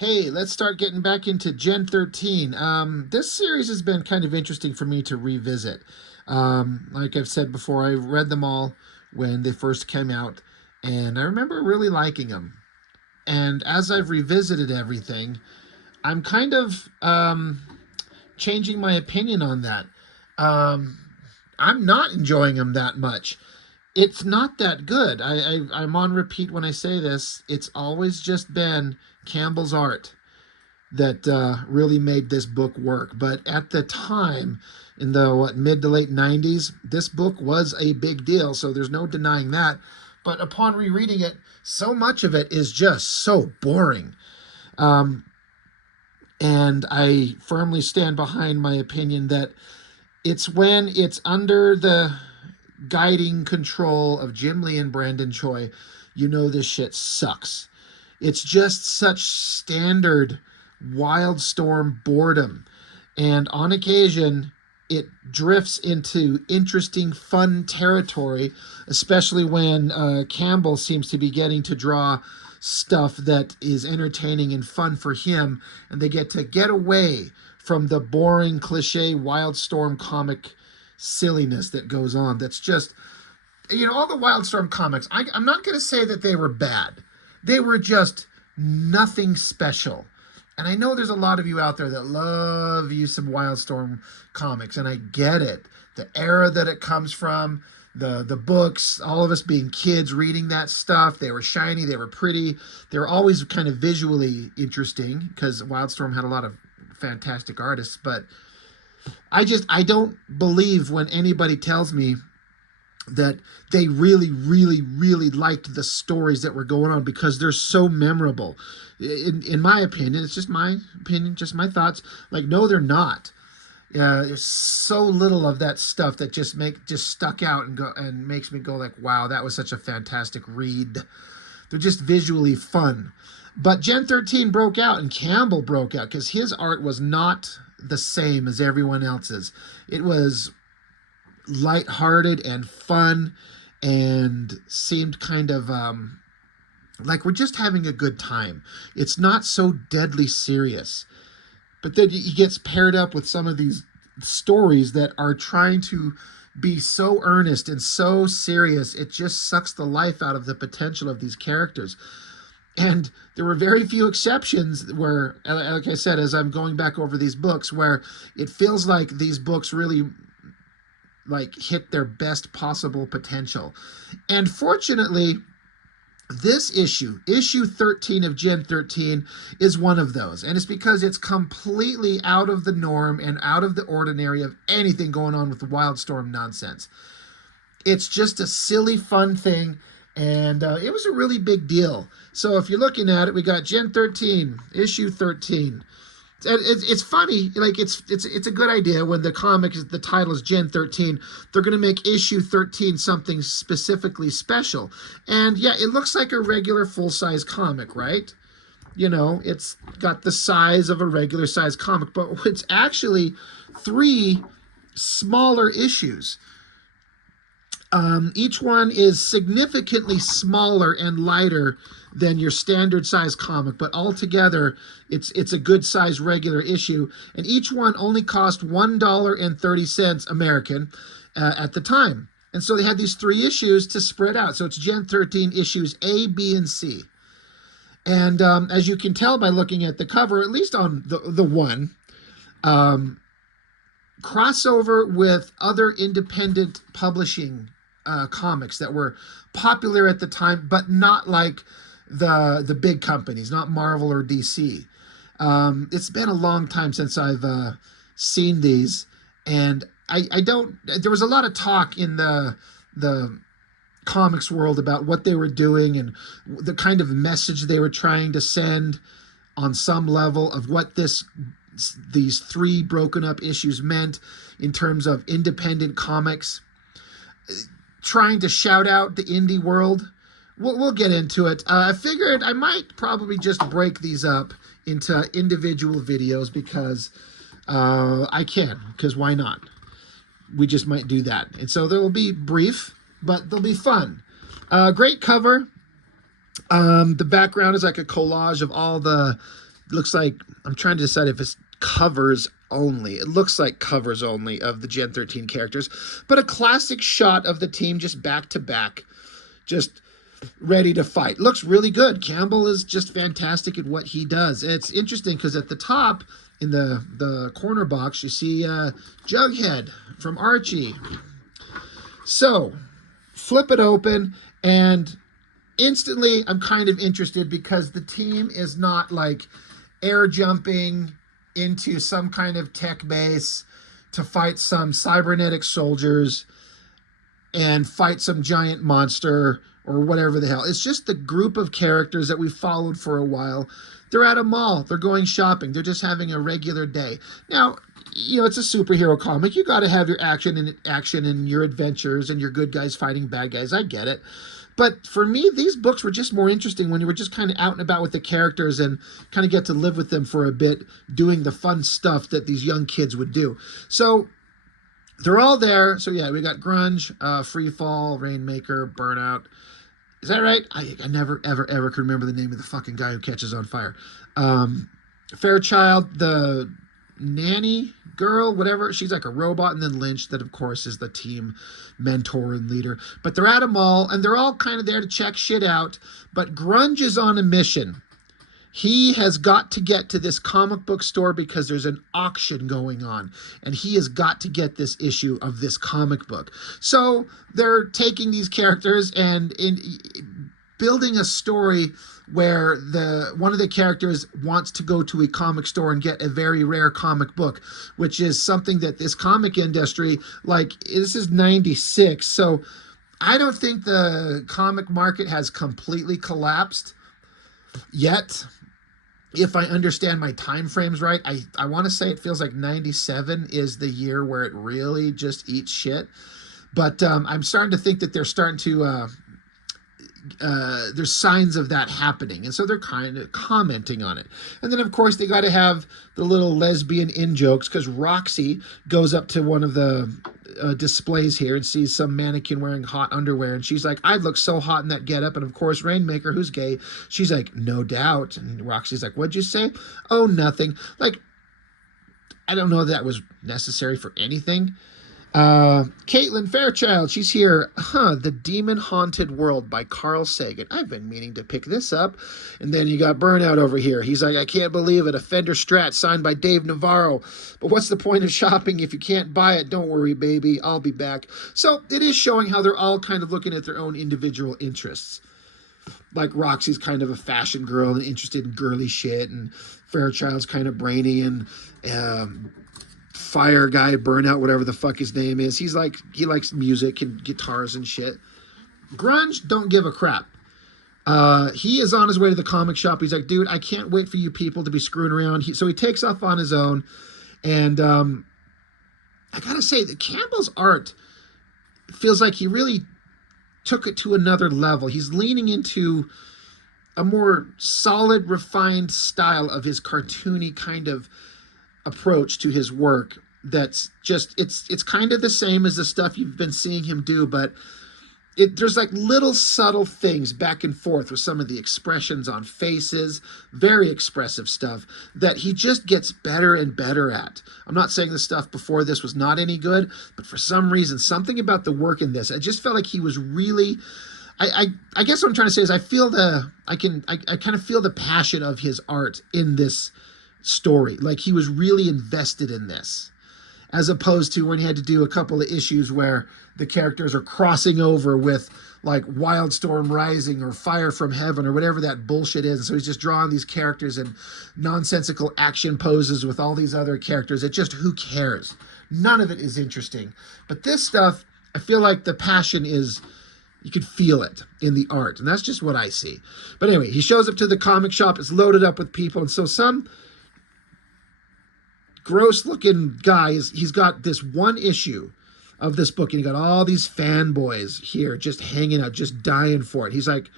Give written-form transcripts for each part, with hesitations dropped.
Hey, let's start getting back into Gen 13. This series has been kind of interesting for me to revisit. Like I've said before, I read them all when they first came out, and I remember really liking them. And as I've revisited everything, I'm kind of changing my opinion on that. Um, I'm not enjoying them that much. It's not that good. I'm on repeat when I say this. It's always just been Campbell's art that really made this book work. But at the time, in the mid to late 90s, this book was a big deal, so there's no denying that. But upon rereading it, so much of it is just so boring. Um, and I firmly stand behind my opinion that it's when it's under the guiding control of Jim Lee and Brandon Choi, you know this shit sucks. It's just such standard Wildstorm boredom. And on occasion, it drifts into interesting, fun territory, especially when Campbell seems to be getting to draw stuff that is entertaining and fun for him, and they get to get away from the boring, cliche Wildstorm comic silliness that goes on. That's just, all the Wildstorm comics, I'm not going to say that they were bad. They were just nothing special. And I know there's a lot of you out there that love you some Wildstorm comics, and I get it. The era that it comes from, the books, all of us being kids reading that stuff, they were shiny, they were pretty, they were always kind of visually interesting because Wildstorm had a lot of fantastic artists, but I don't believe when anybody tells me that they really, really, really liked the stories that were going on because they're so memorable. In my opinion, it's just my opinion, just my thoughts. Like, no, they're not. There's so little of that stuff that just stuck out and makes me go like, wow, that was such a fantastic read. They're just visually fun. But Gen 13 broke out and Campbell broke out because his art was not the same as everyone else's. It was lighthearted and fun and seemed kind of like we're just having a good time. It's not so deadly serious. But then he gets paired up with some of these stories that are trying to be so earnest and so serious, it just sucks the life out of the potential of these characters. And there were very few exceptions where, like I said, as I'm going back over these books, where it feels like these books really hit their best possible potential. And fortunately, this issue 13 of Gen 13, is one of those. And it's because it's completely out of the norm and out of the ordinary of anything going on with the Wildstorm nonsense. It's just a silly, fun thing. And it was a really big deal. So if you're looking at it, we got Gen 13, issue 13. It's funny, like it's a good idea when the title is Gen 13, they're going to make issue 13 something specifically special. And yeah, it looks like a regular full-size comic, right? It's got the size of a regular size comic, but it's actually 3 smaller issues. Each one is significantly smaller and lighter than your standard size comic, but altogether it's a good size regular issue, and each one only cost $1.30 American at the time. And so they had these 3 issues to spread out. So it's Gen 13 issues A, B, and C. And as you can tell by looking at the cover, at least on the one, crossover with other independent publishing comics that were popular at the time, but not like the big companies, not Marvel or DC. It's been a long time since I've seen these, and I don't. There was a lot of talk in the comics world about what they were doing and the kind of message they were trying to send on some level of what these 3 broken up issues meant in terms of independent comics, trying to shout out the indie world. We'll get into it. I figured I might probably just break these up into individual videos because I can, because why not? We just might do that. And so they'll be brief, but they'll be fun. Great cover. The background is like a collage of all the looks like, I'm trying to decide if it's covers only. It looks like covers only of the Gen 13 characters, but a classic shot of the team just back to back, just ready to fight. Looks really good. Campbell is just fantastic at what he does. And it's interesting because at the top in the corner box, you see Jughead from Archie. So flip it open, and instantly I'm kind of interested because the team is not like air jumping into some kind of tech base to fight some cybernetic soldiers and fight some giant monster or whatever the hell. It's just the group of characters that we followed for a while. They're at a mall. They're going shopping. They're just having a regular day. Now, you know, it's a superhero comic. You got to have your action and your adventures and your good guys fighting bad guys. I get it. But for me, these books were just more interesting when you were just kind of out and about with the characters and kind of get to live with them for a bit, doing the fun stuff that these young kids would do. So they're all there. So yeah, we got Grunge, Freefall, Rainmaker, Burnout. Is that right? I never, ever could remember the name of the fucking guy who catches on fire. Fairchild, the nanny girl, whatever. She's like a robot. And then Lynch, that of course is the team mentor and leader. But they're at a mall, and they're all kind of there to check shit out. But Grunge is on a mission. He has got to get to this comic book store because there's an auction going on, and he has got to get this issue of this comic book. So they're taking these characters and building a story where one of the characters wants to go to a comic store and get a very rare comic book, which is something that this comic industry, like, this is 96, so I don't think the comic market has completely collapsed yet. If I understand my time frames right, I want to say it feels like 97 is the year where it really just eats shit. But I'm starting to think that they're starting to, there's signs of that happening. And so they're kind of commenting on it. And then, of course, they got to have the little lesbian in-jokes because Roxy goes up to one of the displays here and sees some mannequin wearing hot underwear, and she's like, I'd look so hot in that getup. And of course Rainmaker, who's gay, she's like, no doubt. And Roxy's like, what'd you say? Oh, nothing. Like, I don't know that was necessary for anything. Caitlin Fairchild, she's here. The Demon Haunted World by Carl Sagan. I've been meaning to pick this up. And then you got Burnout over here. He's like, I can't believe it. A Fender Strat signed by Dave Navarro. But what's the point of shopping if you can't buy it? Don't worry, baby. I'll be back. So it is showing how they're all kind of looking at their own individual interests. Like Roxy's kind of a fashion girl and interested in girly shit, and Fairchild's kind of brainy, and fire guy, Burnout, whatever the fuck his name is, he's like, he likes music and guitars and shit. Grunge don't give a crap. He is on his way to the comic shop. He's like, dude, I can't wait for you people to be screwing around. So he takes off on his own. And I gotta say that Campbell's art feels like he really took it to another level. He's leaning into a more solid, refined style of his cartoony kind of approach to his work. That's just, it's kind of the same as the stuff you've been seeing him do, but there's like little subtle things back and forth with some of the expressions on faces, very expressive stuff that he just gets better and better at. I'm not saying the stuff before this was not any good, but for some reason, something about the work in this, I just felt like he was really, I guess what I'm trying to say is I kind of feel the passion of his art in this story. Like he was really invested in this, as opposed to when he had to do a couple of issues where the characters are crossing over with like Wildstorm Rising or Fire from Heaven or whatever that bullshit is. And so he's just drawing these characters in nonsensical action poses with all these other characters. It just, who cares? None of it is interesting. But this stuff, I feel like the passion is, you could feel it in the art. And that's just what I see. But anyway, he shows up to the comic shop. It's loaded up with people. And so some gross looking guys, he's got this one issue of this book, and you got all these fanboys here just hanging out, just dying for it. He's like,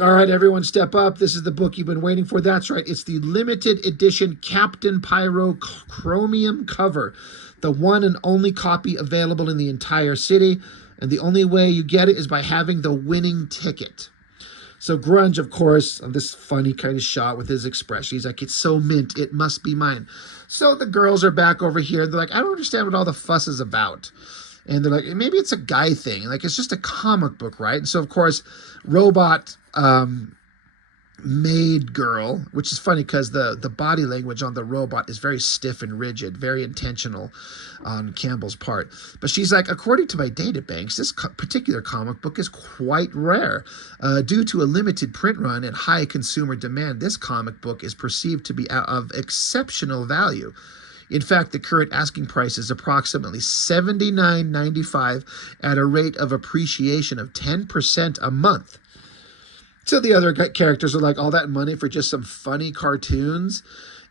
all right, everyone step up. This is the book you've been waiting for. That's right. It's the limited edition Captain Pyro chromium cover, the one and only copy available in the entire city. And the only way you get it is by having the winning ticket. So Grunge, of course, on this funny kind of shot with his expression, he's like, "It's so mint, it must be mine." So the girls are back over here. They're like, "I don't understand what all the fuss is about." And they're like, maybe it's a guy thing. Like, it's just a comic book, right? And so, of course, Robot maid girl, which is funny because the body language on the robot is very stiff and rigid, very intentional on Campbell's part. But she's like, according to my databanks, this particular comic book is quite rare. Due to a limited print run and high consumer demand, this comic book is perceived to be of exceptional value. In fact, the current asking price is approximately $79.95 at a rate of appreciation of 10% a month. So the other characters are like, all that money for just some funny cartoons?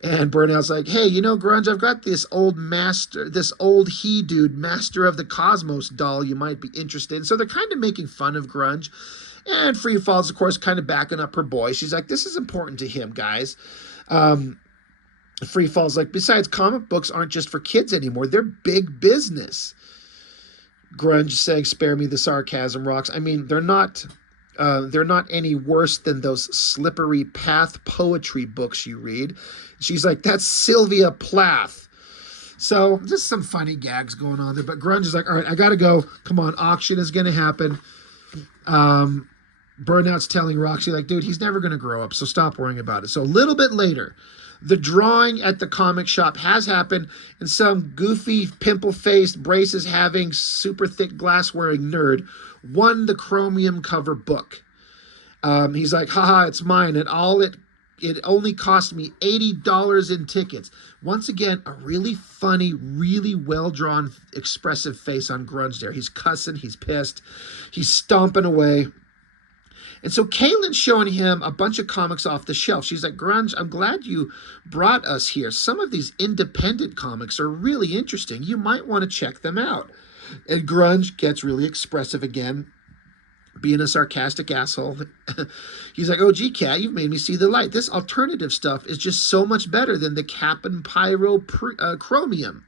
And Burnout's like, hey, you know, Grunge, I've got this old he dude, Master of the Cosmos doll you might be interested in. So they're kind of making fun of Grunge. And Free Fall's, of course, kind of backing up her boy. She's like, this is important to him, guys. Free Fall's like, besides, comic books aren't just for kids anymore. They're big business. Grunge saying, spare me the sarcasm, Rocks. I mean, they're not any worse than those slippery path poetry books you read. She's like, that's Sylvia Plath. So just some funny gags going on there. But Grunge is like, all right, I got to go. Come on, auction is going to happen. Burnout's telling Roxy, like, dude, he's never going to grow up, so stop worrying about it. So a little bit later, the drawing at the comic shop has happened, and some goofy, pimple-faced, braces-having, super thick glass-wearing nerd won the chromium cover book. He's like, haha, it's mine, and it only cost me $80 in tickets. Once again, a really funny, really well-drawn, expressive face on Grunge there. He's cussing, he's pissed, he's stomping away. And so Caitlin's showing him a bunch of comics off the shelf. She's like, Grunge, I'm glad you brought us here. Some of these independent comics are really interesting. You might want to check them out. And Grunge gets really expressive again, being a sarcastic asshole. He's like, oh, gee, Cat, you've made me see the light. This alternative stuff is just so much better than the Cap and Pyro Chromium.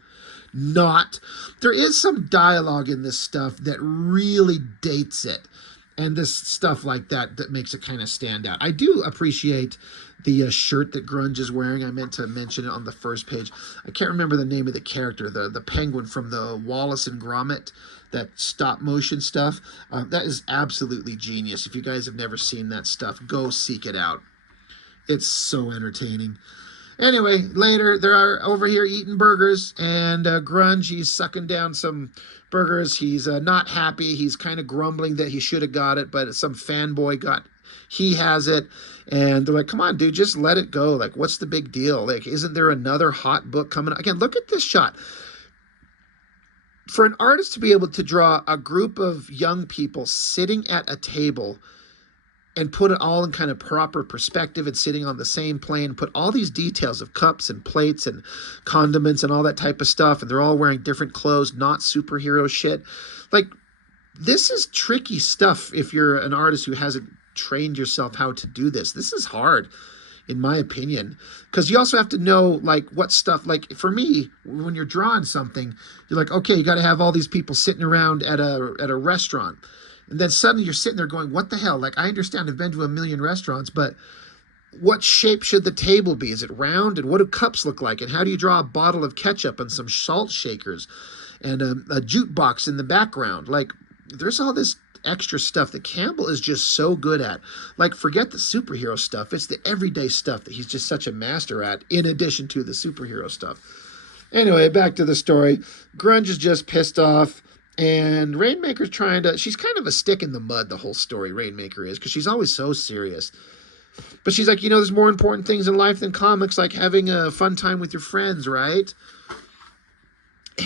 Not. There is some dialogue in this stuff that really dates it. And this stuff like that makes it kind of stand out. I do appreciate the shirt that Grunge is wearing. I meant to mention it on the first page. I can't remember the name of the character, the penguin from the Wallace and Gromit, that stop motion stuff. That is absolutely genius. If you guys have never seen that stuff, go seek it out. It's so entertaining. Anyway, later, they're over here eating burgers, and Grunge, he's sucking down some burgers. He's not happy. He's kind of grumbling that he should have got it, but some fanboy he has it. And they're like, come on, dude, just let it go. Like, what's the big deal? Like, isn't there another hot book coming? Again, look at this shot. For an artist to be able to draw a group of young people sitting at a table and put it all in kind of proper perspective and sitting on the same plane, put all these details of cups and plates and condiments and all that type of stuff, and they're all wearing different clothes, not superhero shit. Like, this is tricky stuff if you're an artist who hasn't trained yourself how to do this. This is hard, in my opinion, because you also have to know, like, what stuff, like, for me, when you're drawing something, you're like, okay, you got to have all these people sitting around at a restaurant. And then suddenly you're sitting there going, what the hell? Like, I understand I've been to a million restaurants, but what shape should the table be? Is it round? And what do cups look like? And how do you draw a bottle of ketchup and some salt shakers and a jukebox in the background? Like, there's all this extra stuff that Campbell is just so good at. Like, forget the superhero stuff. It's the everyday stuff that he's just such a master at, in addition to the superhero stuff. Anyway, back to the story. Grunge is just pissed off. And Rainmaker's she's kind of a stick in the mud, the whole story, Rainmaker is, because she's always so serious. But she's like, you know, there's more important things in life than comics, like having a fun time with your friends, right?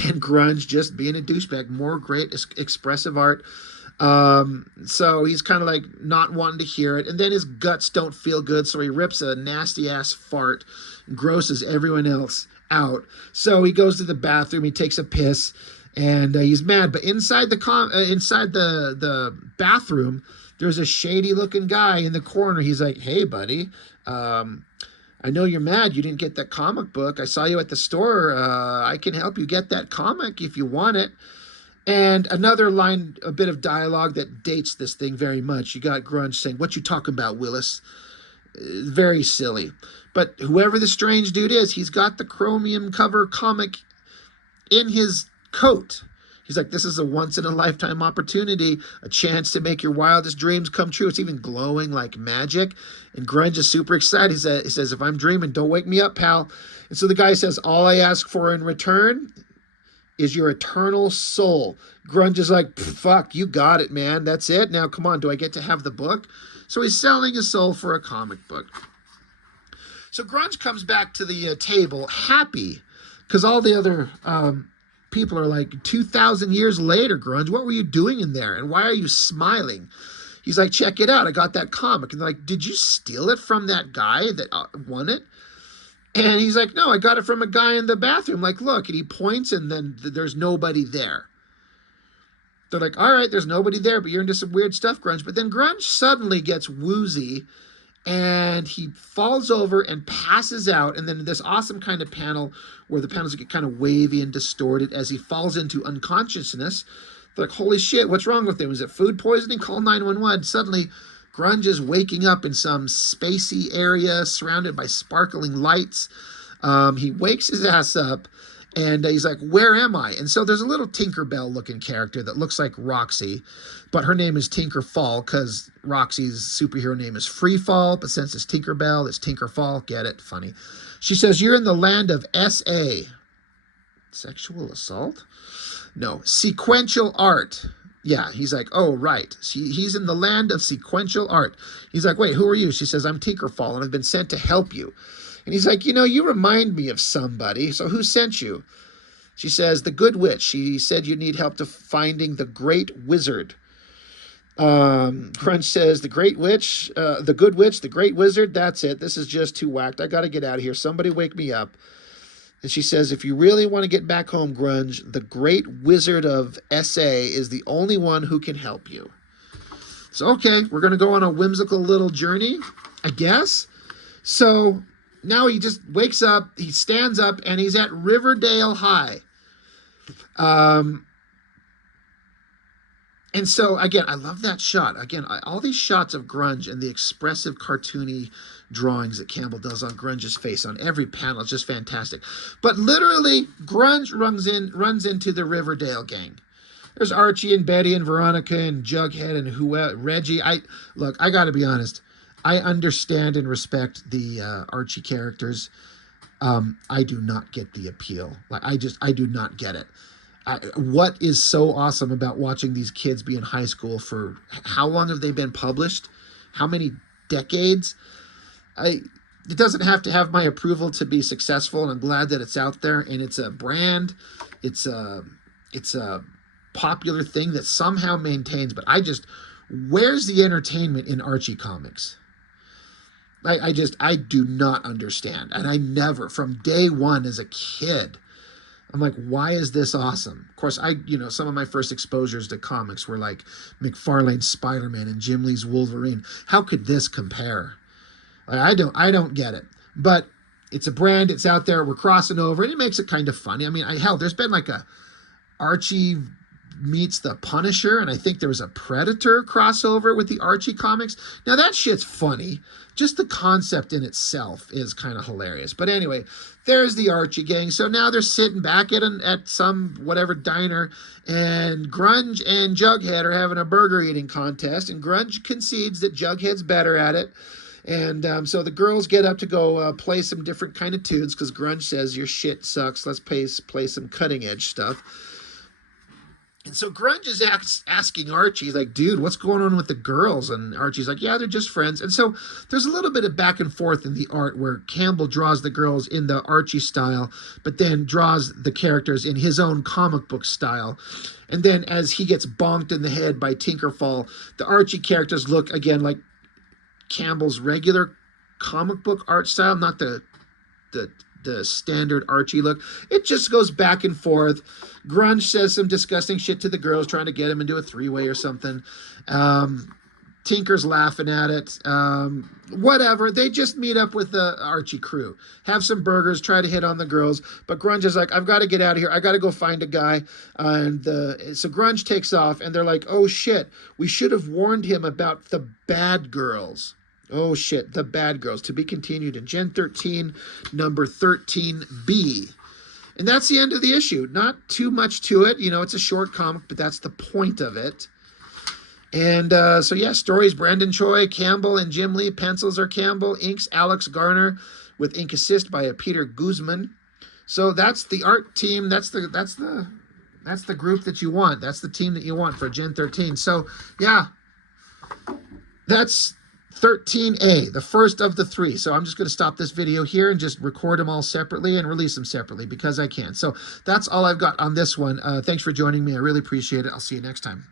And Grunge just being a douchebag, more great expressive art. So he's kind of like not wanting to hear it. And then his guts don't feel good, so he rips a nasty-ass fart and grosses everyone else out. So he goes to the bathroom, he takes a piss, and he's mad. But inside the bathroom, there's a shady-looking guy in the corner. He's like, hey, buddy, I know you're mad you didn't get that comic book. I saw you at the store. I can help you get that comic if you want it. And another line, a bit of dialogue that dates this thing very much. You got Grunge saying, "What you talking about, Willis?" Very silly. But whoever the strange dude is, he's got the chromium cover comic in his coat. He's like, "This is a once in a lifetime opportunity, a chance to make your wildest dreams come true." It's even glowing like magic. And Grunge is super excited. He says, "If I'm dreaming, don't wake me up, pal." And so the guy says, "All I ask for in return is your eternal soul." Grunge is like, "Fuck, you got it, man. That's it. Now, come on, do I get to have the book?" So he's selling his soul for a comic book. So Grunge comes back to the table happy because all the other people are like, 2,000 years later, Grunge, what were you doing in there? And why are you smiling? He's like, "Check it out. I got that comic." And they're like, "Did you steal it from that guy that won it?" And he's like, "No, I got it from a guy in the bathroom. Like, look." And he points, and then there's nobody there. They're like, "All right, there's nobody there, but you're into some weird stuff, Grunge." But then Grunge suddenly gets woozy, and he falls over and passes out. And then this awesome kind of panel where the panels get kind of wavy and distorted as he falls into unconsciousness. They're like, "Holy shit, what's wrong with him? Is it food poisoning? Call 911. Suddenly, Grunge is waking up in some spacey area surrounded by sparkling lights. He wakes his ass up, and he's like, "Where am I?" And so there's a little Tinkerbell looking character that looks like Roxy, but her name is Tinkerfall because Roxy's superhero name is Freefall, but since it's Tinkerbell, it's Tinkerfall. Get it? Funny. She says, "You're in the land of SA." Sexual assault? No, sequential art. Yeah, he's like, "Oh, right." He's in the land of sequential art. He's like, "Wait, who are you?" She says, "I'm Tinkerfall, and I've been sent to help you." And he's like, "You remind me of somebody. So who sent you?" She says, "The Good Witch. She said you need help to finding the Great Wizard." Crunch says, "The Great Witch, the Good Witch, the Great Wizard. That's it. This is just too whacked. I got to get out of here. Somebody wake me up." And she says, "If you really want to get back home, Grunge, the Great Wizard of SA is the only one who can help you." So, okay, we're going to go on a whimsical little journey, I guess. So now he just wakes up, he stands up, and he's at Riverdale High. And so, again, I love that shot. Again, all these shots of Grunge and the expressive, cartoony drawings that Campbell does on Grunge's face on every panel is just fantastic. But literally, Grunge runs into the Riverdale gang. There's Archie and Betty and Veronica and Jughead and Reggie. I got to be honest. I understand and respect the Archie characters. I do not get the appeal. I do not get it. What is so awesome about watching these kids be in high school for how long have they been published? How many decades? It doesn't have to have my approval to be successful, and I'm glad that it's out there, and it's a brand. It's a popular thing that somehow maintains, but where's the entertainment in Archie comics? I do not understand. And I never, from day one as a kid, I'm like, why is this awesome? Of course, some of my first exposures to comics were like McFarlane's Spider-Man and Jim Lee's Wolverine. How could this compare? I don't get it. But it's a brand, it's out there, we're crossing over, and it makes it kind of funny. I mean, there's been like a Archie meets the Punisher, and I think there was a Predator crossover with the Archie comics. Now that shit's funny. Just the concept in itself is kind of hilarious. But anyway, there's the Archie gang. So now they're sitting back at some whatever diner, and Grunge and Jughead are having a burger eating contest, and Grunge concedes that Jughead's better at it. And so the girls get up to go play some different kind of tunes because Grunge says, "Your shit sucks. Let's play some cutting edge stuff." And so Grunge is asking Archie, he's like, "Dude, what's going on with the girls?" And Archie's like, "Yeah, they're just friends." And so there's a little bit of back and forth in the art where Campbell draws the girls in the Archie style, but then draws the characters in his own comic book style. And then as he gets bonked in the head by Tinkerfall, the Archie characters look again like Campbell's regular comic book art style, not the standard Archie look. It just goes back and forth. Grunge says some disgusting shit to the girls, trying to get him into a three-way or something. Tinker's laughing at it. Whatever. They just meet up with the Archie crew, have some burgers, try to hit on the girls. But Grunge is like, I've got to get out of here. I got to go find a guy. So Grunge takes off, and they're like, oh shit, we should have warned him about the bad girls. Oh shit, the bad girls. To be continued in Gen 13, number 13B. And that's the end of the issue. Not too much to it. You know, it's a short comic, but that's the point of it. And so, yeah, stories, Brandon Choi, Campbell, and Jim Lee. Pencils are Campbell. Inks, Alex Garner, with ink assist by Peter Guzman. So that's the art team. That's the group that you want. That's the team that you want for Gen 13. So, yeah, that's 13A, the first of the three. So I'm just going to stop this video here and just record them all separately and release them separately because I can. So that's all I've got on this one. Thanks for joining me. I really appreciate it. I'll see you next time.